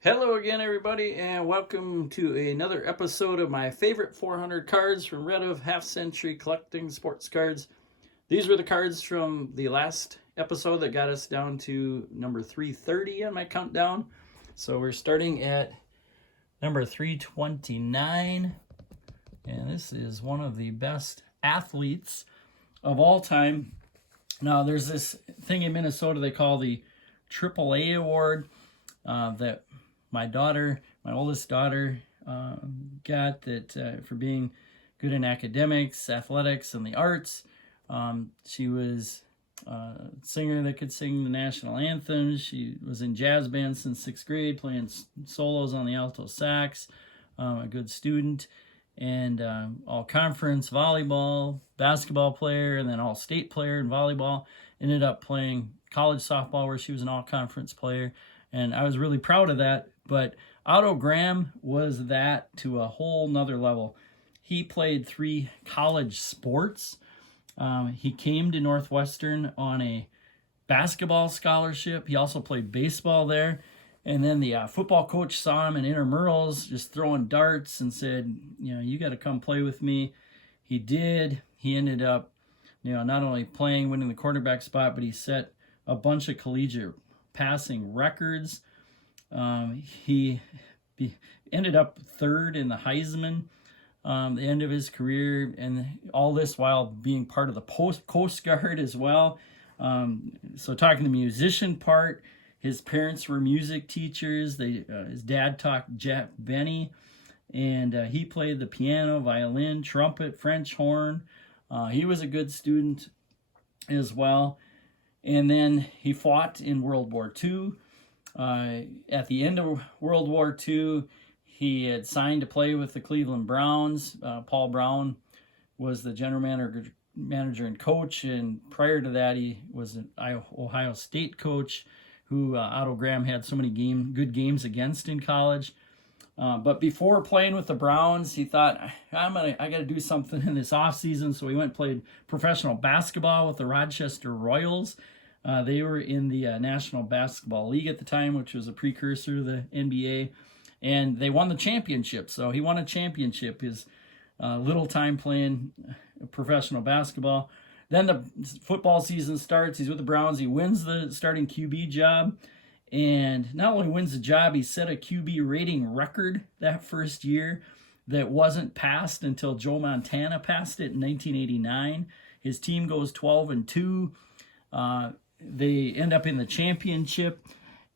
Hello again, everybody, and welcome to another episode of my favorite 400 cards from Red of Half Century Collecting Sports Cards. These were the cards from the last episode that got us down to number 330 on my countdown. So we're starting at number 329, and this is one of the best athletes of all time. Now, there's this thing in Minnesota they call the AAA award that my oldest daughter, got that for being good in academics, athletics, and the arts. She was a singer that could sing the national anthem. She was in jazz bands since 6th grade, playing solos on the alto sax, a good student, and all-conference volleyball, basketball player, and then all-state player in volleyball. Ended up playing college softball where she was an all-conference player, and I was really proud of that. But Otto Graham was that to a whole nother level. He played 3 college sports. He came to Northwestern on a basketball scholarship. He also played baseball there. And then the football coach saw him in intramurals just throwing darts and said, you got to come play with me. He did. He ended up, not only playing, winning the quarterback spot, but he set a bunch of collegiate passing records. He ended up 3rd in the Heisman, the end of his career, and all this while being part of the Coast Guard as well. So talking the musician part, his parents were music teachers. His dad taught Jack Benny, and he played the piano, violin, trumpet, French horn. He was a good student as well. And then he fought in World War II. At the end of World War II, he had signed to play with the Cleveland Browns. Paul Brown was the general manager and coach, and prior to that, he was an Ohio State coach who Otto Graham had so many good games against in college. But before playing with the Browns, he thought, I got to do something in this offseason. So he went and played professional basketball with the Rochester Royals. They were in the National Basketball League at the time, which was a precursor to the NBA. And they won the championship. So he won a championship his little time playing professional basketball. Then the football season starts. He's with the Browns. He wins the starting QB job. And not only wins the job, he set a QB rating record that first year that wasn't passed until Joe Montana passed it in 1989. His team goes 12-2. They end up in the championship,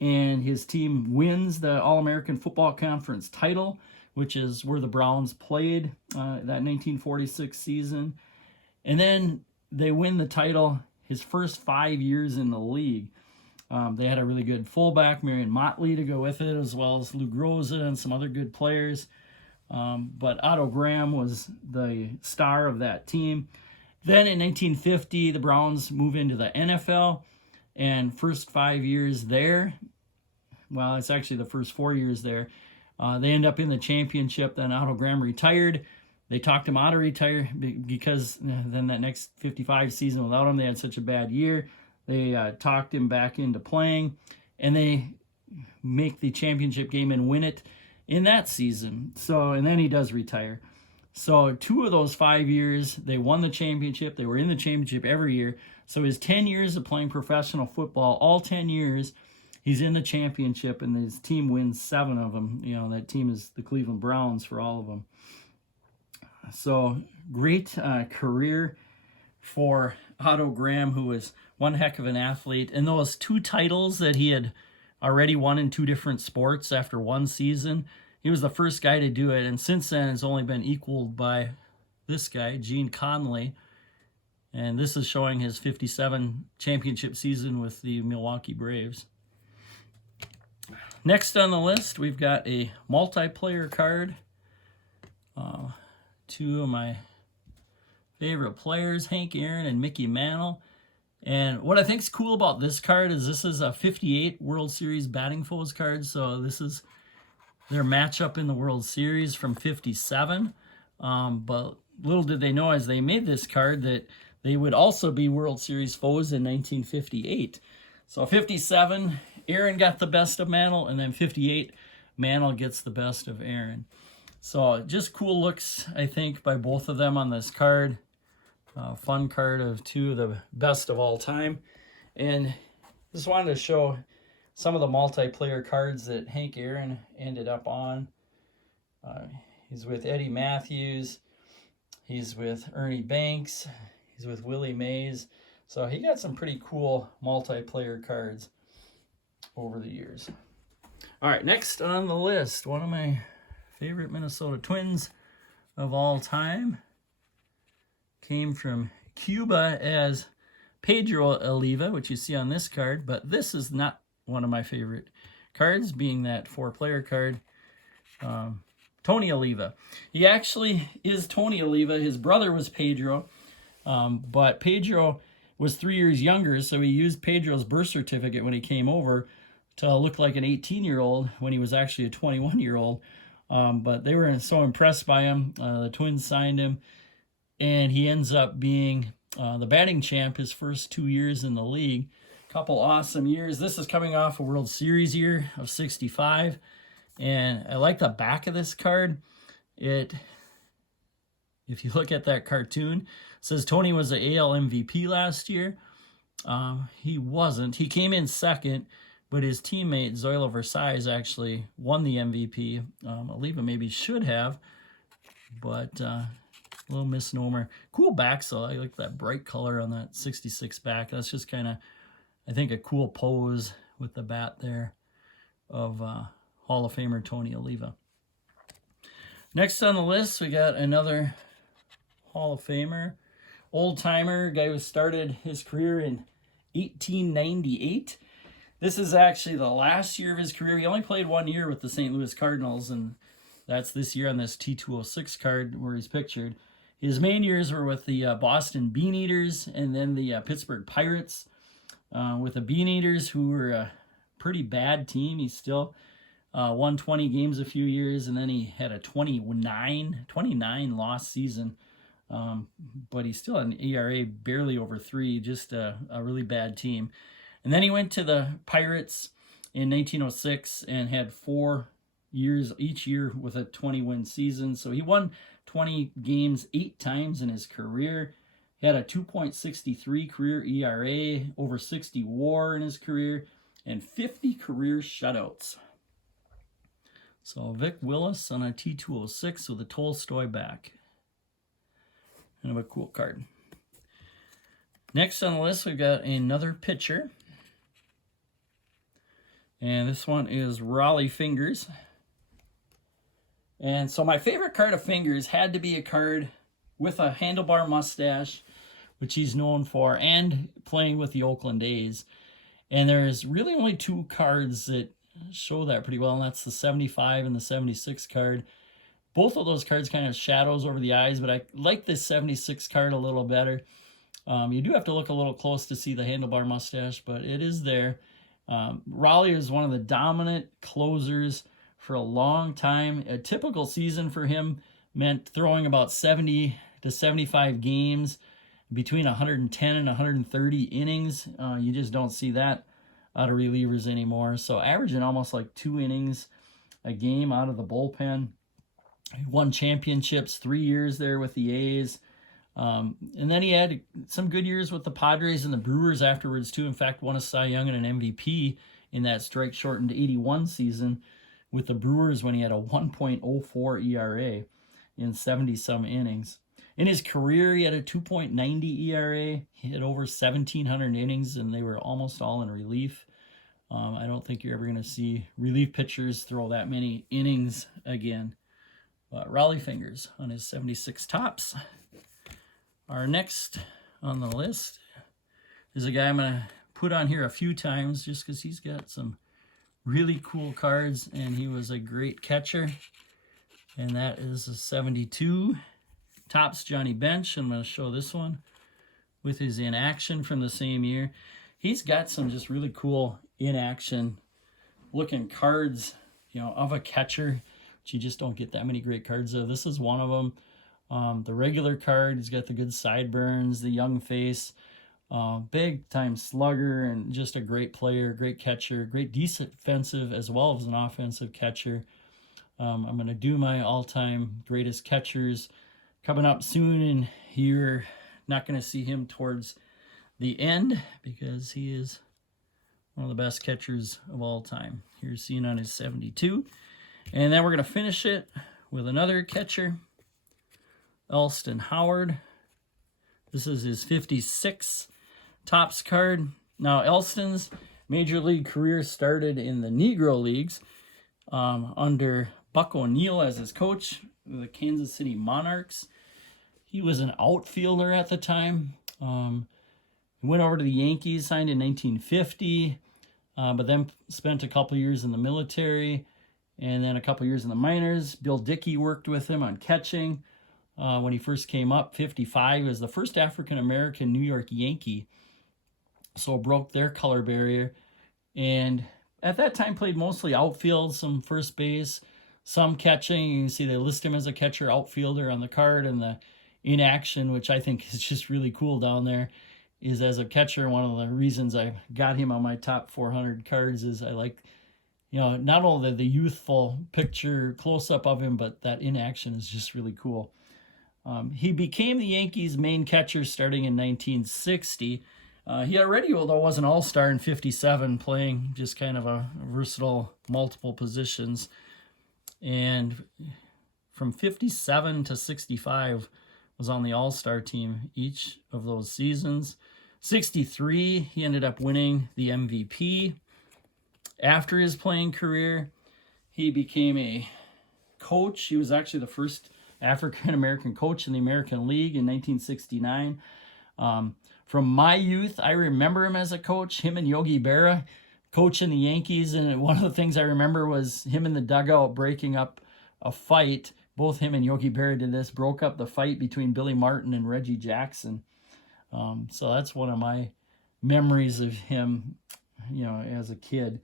and his team wins the All-American Football Conference title, which is where the Browns played that 1946 season. And then they win the title his first 5 years in the league. They had a really good fullback, Marion Motley, to go with it, as well as Lou Groza and some other good players. But Otto Graham was the star of that team. Then in 1950, the Browns move into the NFL, and first 5 years there, well, it's actually the first 4 years there, they end up in the championship. Then Otto Graham retired. They talked him out of retire because then that next 55 season without him, they had such a bad year. They talked him back into playing, and they make the championship game and win it in that season. So, and then he does retire. So 2 of those 5 years, they won the championship. They were in the championship every year. So his 10 years of playing professional football, all 10 years, he's in the championship, and his team wins 7 of them. That team is the Cleveland Browns for all of them. So great career for Otto Graham, who was one heck of an athlete. And those 2 titles that he had already won in 2 different sports after one season, he was the first guy to do it, and since then it's only been equaled by this guy, Gene Conley. And this is showing his 57 championship season with the Milwaukee Braves. Next on the list, we've got a multiplayer card. 2 of my favorite players, Hank Aaron and Mickey Mantle. And what I think is cool about this card is this is a 58 World Series batting foes card, so this is their matchup in the World Series from 57. But little did they know as they made this card that they would also be World Series foes in 1958. So 57, Aaron got the best of Mantle, and then 58, Mantle gets the best of Aaron. So just cool looks, I think, by both of them on this card. Fun card of two of the best of all time. And just wanted to show some of the multiplayer cards that Hank Aaron ended up on. He's with Eddie Matthews. He's with Ernie Banks. He's with Willie Mays. So he got some pretty cool multiplayer cards over the years. All right, next on the list, one of my favorite Minnesota Twins of all time. Came from Cuba as Pedro Oliva, which you see on this card, but this is not one of my favorite cards, being that 4-player card. Tony Oliva. He actually is Tony Oliva. His brother was Pedro, but Pedro was 3 years younger, so he used Pedro's birth certificate when he came over to look like an 18-year-old when he was actually a 21-year-old. But they were so impressed by him. The Twins signed him, and he ends up being the batting champ his first 2 years in the league. Couple awesome years. This is coming off a World Series year of 65. And I like the back of this card. If you look at that cartoon, it says Tony was the AL MVP last year. He wasn't. He came in second, but his teammate Zoilo Versailles actually won the MVP. Oliva maybe should have, but a little misnomer. Cool back, so I like that bright color on that 66 back. That's just kind of, I think, a cool pose with the bat there of Hall of Famer Tony Oliva. Next on the list, we got another Hall of Famer, old-timer, guy who started his career in 1898. This is actually the last year of his career. He only played 1 year with the St. Louis Cardinals, and that's this year on this T206 card where he's pictured. His main years were with the Boston Beaneaters and then the Pittsburgh Pirates. With the Beaneaters, who were a pretty bad team, he still won 20 games a few years, and then he had a 29 loss season. But he still had an ERA barely over 3, just a really bad team. And then he went to the Pirates in 1906 and had 4 years each year with a 20-win season. So he won 20 games 8 times in his career. He had a 2.63 career ERA, over 60 WAR in his career, and 50 career shutouts. So Vic Willis on a T206 with a Tolstoy back. Kind of a cool card. Next on the list, we've got another pitcher. And this one is Rollie Fingers. And so my favorite card of Fingers had to be a card with a handlebar mustache, which he's known for, and playing with the Oakland A's. And there's really only 2 cards that show that pretty well, and that's the 75 and the 76 card. Both of those cards kind of shadows over the eyes, but I like this 76 card a little better. You do have to look a little close to see the handlebar mustache, but it is there. Rollie is one of the dominant closers for a long time. A typical season for him meant throwing about 70 to 75 games, between 110 and 130 innings. You just don't see that out of relievers anymore. So averaging almost like 2 innings a game out of the bullpen. He won championships 3 years there with the A's. And then he had some good years with the Padres and the Brewers afterwards too. In fact, won a Cy Young and an MVP in that strike-shortened 81 season with the Brewers when he had a 1.04 ERA in 70-some innings. In his career, he had a 2.90 ERA. He had over 1,700 innings, and they were almost all in relief. I don't think you're ever going to see relief pitchers throw that many innings again. But Rollie Fingers on his 76 tops. Our next on the list is a guy I'm going to put on here a few times just because he's got some really cool cards, and he was a great catcher. And that is a 72. Tops Johnny Bench. I'm going to show this one with his inaction from the same year. He's got some just really cool inaction looking cards, of a catcher, which you just don't get that many great cards of. This is one of them. The regular card, he's got the good sideburns, the young face. Big time slugger and just a great player, great catcher, great defensive as well as an offensive catcher. I'm going to do my all-time greatest catchers coming up soon, and you're not going to see him towards the end because he is one of the best catchers of all time. Here's seen on his 72. And then we're going to finish it with another catcher, Elston Howard. This is his 56 Topps card. Now, Elston's major league career started in the Negro Leagues under Buck O'Neil as his coach, the Kansas City Monarchs. He was an outfielder at the time. He went over to the Yankees, signed in 1950, but then spent a couple years in the military and then a couple years in the minors. Bill Dickey worked with him on catching. When he first came up, 55, he was the first African-American New York Yankee, so broke their color barrier. And at that time played mostly outfield, some first base, some catching. You can see they list him as a catcher outfielder on the card, and the in action, which I think is just really cool down there, is as a catcher. One of the reasons I got him on my top 400 cards is I like, not only the youthful picture close-up of him, but that in action is just really cool. He became the Yankees' main catcher starting in 1960. He already, although was an all-star in 57, playing just kind of a versatile multiple positions. And from 57 to 65 was on the all-star team each of those seasons. 63, he ended up winning the MVP. After his playing career, he became a coach. He was actually the first African-American coach in the American League in 1969. From my youth, I remember him as a coach, him and Yogi Berra coaching the Yankees, and one of the things I remember was him in the dugout breaking up a fight. Both him and Yogi Berra did this, broke up the fight between Billy Martin and Reggie Jackson. So that's one of my memories of him, as a kid.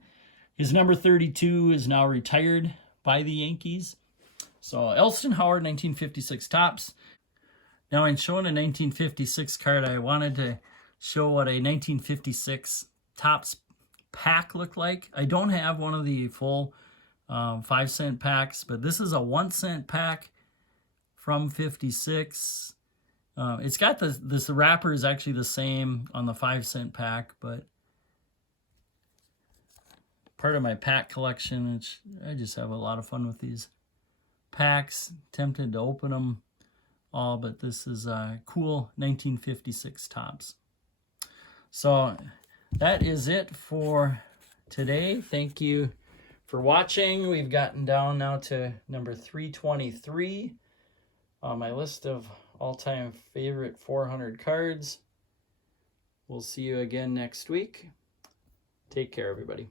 His number 32 is now retired by the Yankees. So Elston Howard, 1956 Topps. Now, in showing a 1956 card, I wanted to show what a 1956 Topps pack looked like. I don't have one of the full 5-cent packs, but this is a 1-cent pack from 56. It's got this wrapper is actually the same on the 5-cent pack, but part of my pack collection, which I just have a lot of fun with these packs. Tempted to open them all, but this is a cool 1956 Topps. So that is it for today. Thank you for watching. We've gotten down now to number 323 on my list of all-time favorite 400 cards. We'll see you again next week. Take care, everybody.